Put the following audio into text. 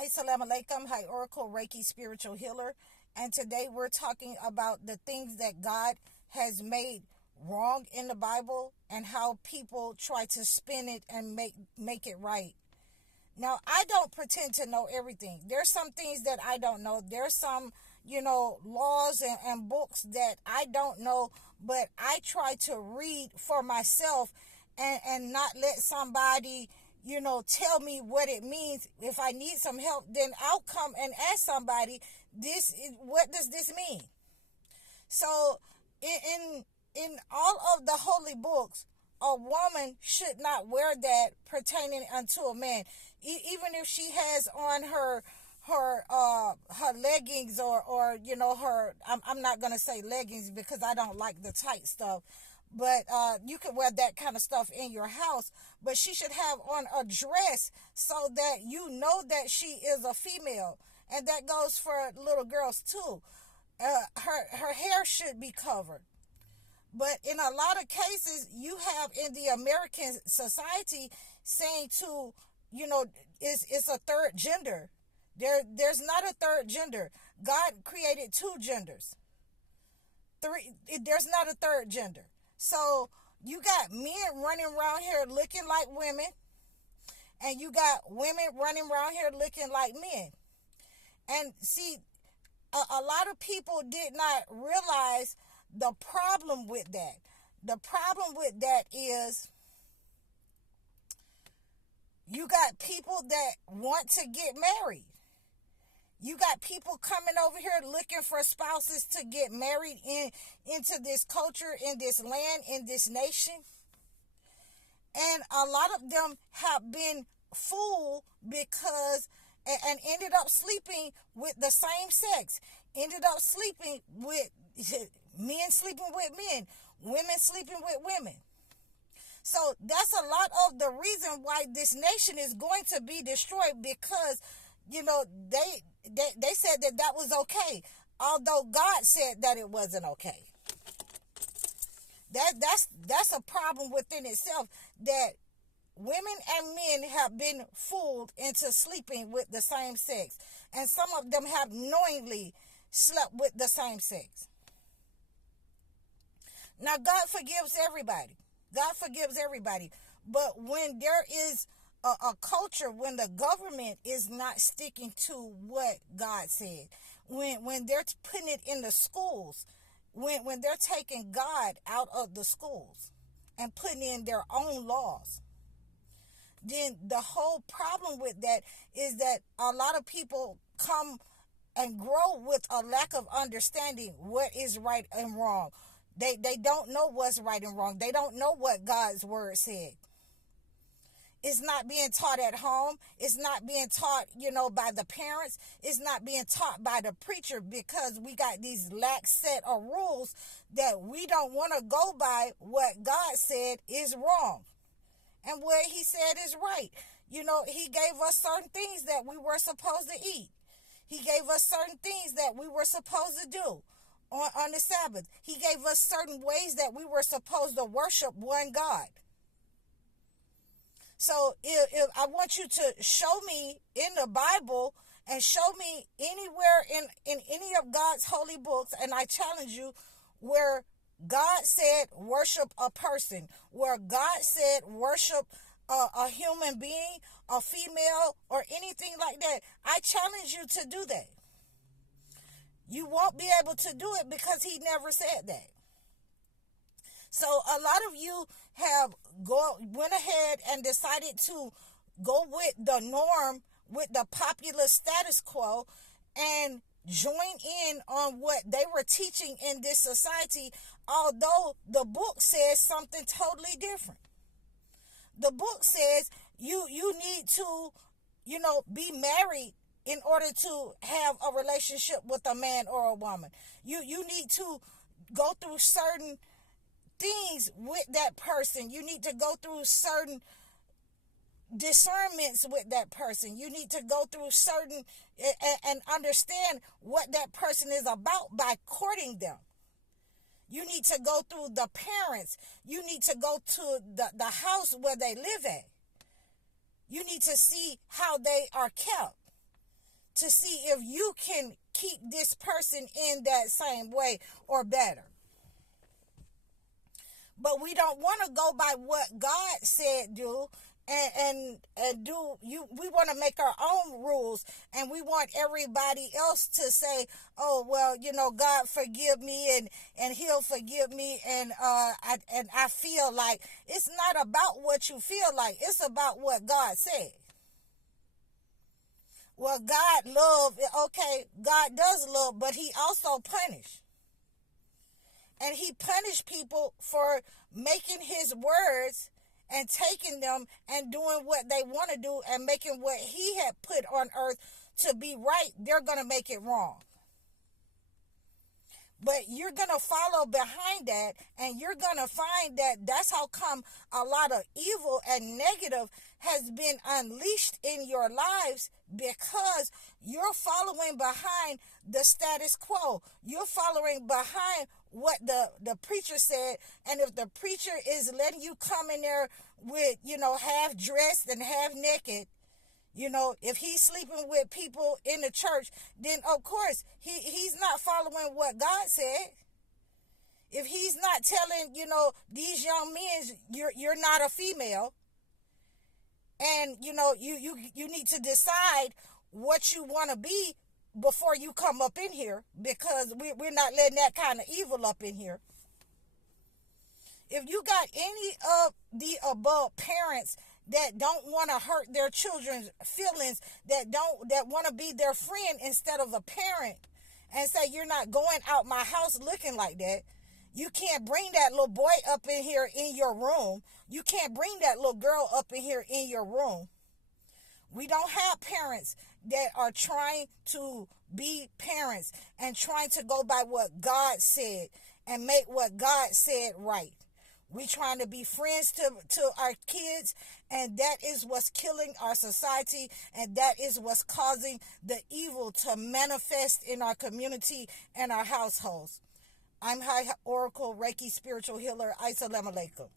Assalamu alaikum. Hi, Oracle Reiki Spiritual Healer. And today we're talking about the things that God has made wrong in the Bible and how people try to spin it and make it right. Now, I don't pretend to know everything. There's some things that I don't know. There's some, laws and books that I don't know, but I try to read for myself and not let somebody, tell me what it means. If I need some help, then I'll come and ask somebody, what does this mean? So in all of the holy books, a woman should not wear that pertaining unto a man, even if she has on her leggings or her. I'm not gonna say leggings because I don't like the tight stuff, but you can wear that kind of stuff in your house. But she should have on a dress so that you know that she is a female, and that goes for little girls too. Her hair should be covered. But in a lot of cases, you have in the American society saying to, it's a third gender. There's not a third gender. God created two genders. There's not a third gender. So you got men running around here looking like women, and you got women running around here looking like men. And see, a lot of people did not realize the problem with that. The problem with that is you got people that want to get married. You got people coming over here looking for spouses to get married into this culture, in this land, in this nation. And a lot of them have been fooled because and ended up sleeping with the same sex. Ended up sleeping with men sleeping with men, women sleeping with women. So that's a lot of the reason why this nation is going to be destroyed, because they said that was okay, although God said that it wasn't okay. That's a problem within itself, that women and men have been fooled into sleeping with the same sex, and some of them have knowingly slept with the same sex. Now, God forgives everybody. God forgives everybody. But when there is a culture, when the government is not sticking to what God said, when they're putting it in the schools, when they're taking God out of the schools and putting in their own laws, then the whole problem with that is that a lot of people come and grow with a lack of understanding what is right and wrong. They don't know what's right and wrong. They don't know what God's word said. It's not being taught at home. It's not being taught, by the parents. It's not being taught by the preacher, because we got these lax set of rules that we don't want to go by what God said is wrong and what he said is right. He gave us certain things that we were supposed to eat. He gave us certain things that we were supposed to do on the Sabbath. He gave us certain ways that we were supposed to worship one God. So if I want you to show me in the Bible and show me anywhere in any of God's holy books, and I challenge you, where God said worship a person, where God said worship a human being, a female, or anything like that. I challenge you to do that. You won't be able to do it because he never said that. So a lot of you have went ahead and decided to go with the norm, with the popular status quo, and join in on what they were teaching in this society, although the book says something totally different. The book says you need to, be married in order to have a relationship with a man or a woman. You need to go through certain things with that person. You need to go through certain discernments with that person. You need to go through certain and understand what that person is about by courting them. You need to go through the parents. You need to go to the house where they live at. You need to see how they are kept. to see if you can keep this person in that same way or better. But we don't want to go by what God said do, and do you. We want to make our own rules, and we want everybody else to say, oh well, God forgive me, and he'll forgive me, and I feel like. It's not about what you feel like, it's about what God said. Well, God love, okay, God does love, but he also punish. And he punished people for making his words and taking them and doing what they want to do and making what he had put on earth to be right. They're going to make it wrong. But you're going to follow behind that, and you're going to find that that's how come a lot of evil and negative has been unleashed in your lives, because you're following behind the status quo. You're following behind what the preacher said. And if the preacher is letting you come in there with, half dressed and half naked, if he's sleeping with people in the church, then of course he's not following what God said. If he's not telling, these young men, you're not a female, and you need to decide what you want to be before you come up in here, because we're not letting that kind of evil up in here. If you got any of the above parents that don't want to hurt their children's feelings, that want to be their friend instead of a parent, and say, you're not going out my house looking like that. You can't bring that little boy up in here in your room. You can't bring that little girl up in here in your room. We don't have parents that are trying to be parents and trying to go by what God said and make what God said right. We trying to be friends to our kids, and that is what's killing our society, and that is what's causing the evil to manifest in our community and our households. I'm High Oracle Reiki Spiritual Healer. Assalamu alaikum.